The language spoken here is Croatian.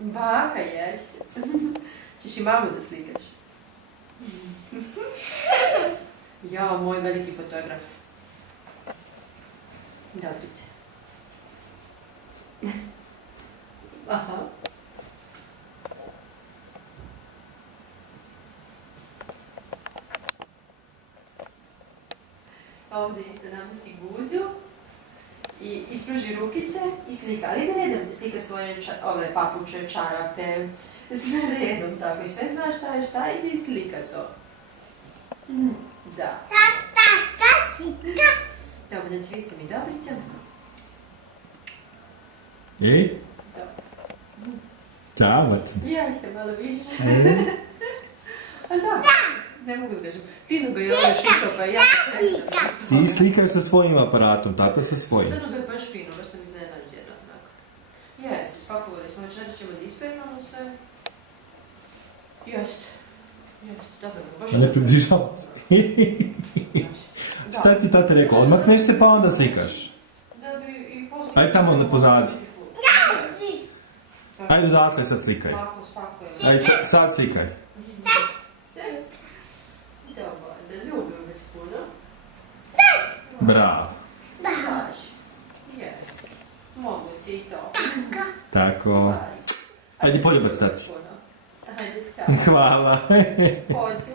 Baka jeste. Ćeš i mamu da slikaš. Jao, moj veliki fotograf. Dobrice. Aha. Ovdje isto namesti guzu i ispruži rukice i slika. Ali ide redom, slika svoje ove papuče, čarape, sve redom tako. I sve znaš šta je šta, ide i slika to. Da. Dobro, znači vi ste mi Dobrica. Ej? Čavat. Ja ste malo više. Ali da, ne mogu da kažem. Fino ga je ovo šišao, pa je jako srećan. Ti slikaš sa svojim aparatom, tata sa svojim. Zrno da je baš fino, baš sam iznenađena. Jeste, spakovali smo, večer ćemo da ispremamo sve. Jeste. Jeste, dobro, baš... A ne približava se. Šta ti tata rekao? Odmakneš se pa onda slikaš. Da bi i poslije... Ajde tamo pozadi. Ajde odatle sad slikaj. Lako spakujem. Ajde sad slikaj. Dobro, da ljubim vas puno. Bravo. Baš. Jeste. Moguće i to. Tako. Ajde poljubac tati. Ajde, čao. Hvala. Hoću.